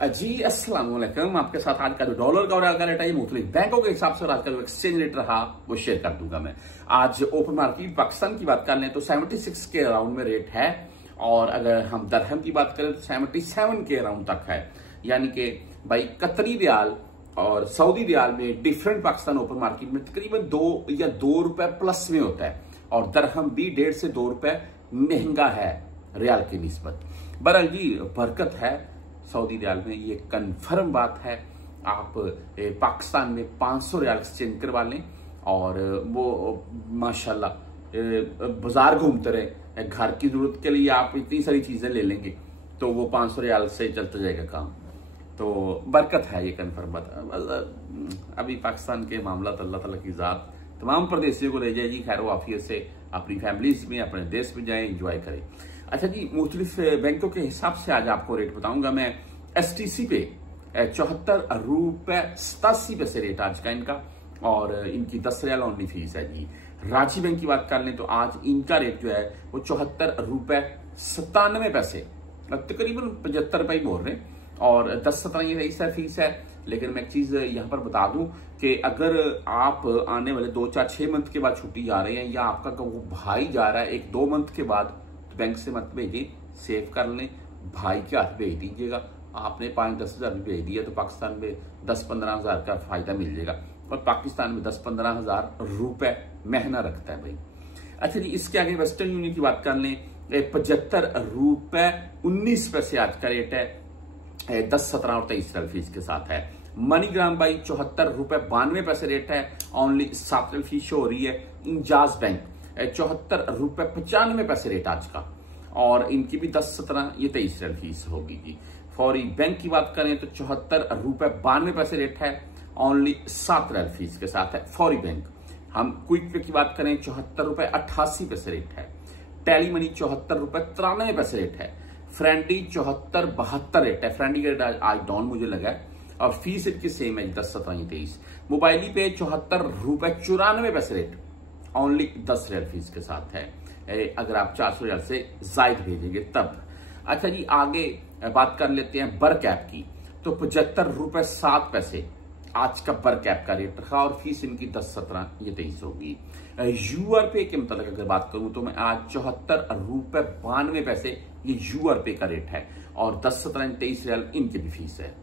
जी अस्सलाम वालेकुम। आपके साथ आज का जो डॉलर का और रियाल का रेट है ये मुख्तलिफ बैंकों के हिसाब से और आज का जो एक्सचेंज रेट रहा वो शेयर कर दूंगा मैं। आज ओपन मार्केट पाकिस्तान की बात कर लें तो 76 के अराउंड में रेट है, और अगर हम दरहम की बात करें तो 77 के अराउंड तक है। यानी कि भाई कतरी रियाल और सऊदी रियाल में डिफरेंट पाकिस्तान ओपन मार्केट में तकरीबन 2 या 2 रुपए प्लस में होता है, और दरहम भी 1.5 से 2 रुपए महंगा है रियाल की निस्बत। बहरहाल जी बरकत है सऊदी रियाल में, ये कंफर्म बात है। आप पाकिस्तान में 500 रियाल एक्सचेंज करवा लें और वो माशाल्लाह बाजार घूमते रहे, घर की जरूरत के लिए आप इतनी सारी चीजें ले लेंगे तो वो 500 रियाल से चलता जाएगा काम। तो बरकत है, ये कंफर्म बात। अभी पाकिस्तान के मामला तो अल्लाह ताला की जात तमाम प्रदेशियों को ले जाएगी खैर वाफियत से, अपनी फैमिलीज में अपने देश में जाए एंजॉय करें। अच्छा जी, मुख्तलिफ बैंकों के हिसाब से आज आपको रेट बताऊंगा मैं। STC पे 74 रुपए 87 पैसे रेट आज का इनका, और इनकी 10 रियाल ऑनली फीस है जी। रांची बैंक की बात कर लें तो आज इनका रेट जो है वो 74 रुपए 97 पैसे, तकरीबन 75 रुपए ही बोल रहे हैं, और 10-17 ये रही फीस है। लेकिन मैं एक चीज यहाँ पर बता दूं कि अगर आप आने वाले 2-4-6 मंथ के बाद छुट्टी जा रहे हैं, या आपका वो भाई जा रहा है 1-2 मंथ के बाद, तो बैंक से मत भेजिए, सेव कर लें, भाई के हाथ भेज दीजिएगा। आपने 5-10 हज़ार भी भेज दिया तो पाकिस्तान में 10-15 हज़ार का फायदा मिल जाएगा, और पाकिस्तान में 10-15 हज़ार रुपए महीना रखता है भाई। अच्छा जी, इसके आगे वेस्टर्न यूनियन की बात कर लें, 75 रुपए 19 पैसे आज का रेट है, 10, 17 और 23 रियाल फीस के साथ है। मनीग्राम भाई 74 रुपए 92 पैसे रेट है, ओनली 7 रियाल फीस हो रही है। इंजाज बैंक 74 रुपए 95 पैसे रेट आज का, और इनकी भी 10, 17 ये 23 रियाल फीस होगी जी। फौरी बैंक की बात करें तो 74 रुपए 92 पैसे रेट है, ओनली 7 रियाल फीस के साथ है फौरी बैंक। हम क्विक पे की बात करें 74 रुपए 88 पैसे रेट है। टेली मनी 74 रुपए 93 पैसे रेट है। फ्रेंडी 74-72 रेट है, फ्रेंडी का रेट आज डाउन मुझे लगा है, और फीस इनकी सेम है 10, 17, 23। मोबाइली पे 74 रुपए 94 पैसे रेट, ओनली 10 रियाल फीस के साथ है, अगर आप 400 रियाल से जायद भेजेंगे तब। अच्छा जी, आगे बात कर लेते हैं बर कैप की, तो 75 रुपए 7 पैसे आज का बर कैप का रेट रखा, और फीस इनकी 10, 17 ये 23 होगी। यूआर पे के मतलब अगर बात करूं तो मैं आज 74 रुपए 92 पैसे ये यूआर पे का रेट है, और 10, 17, 23 रियाल इनकी भी फीस है।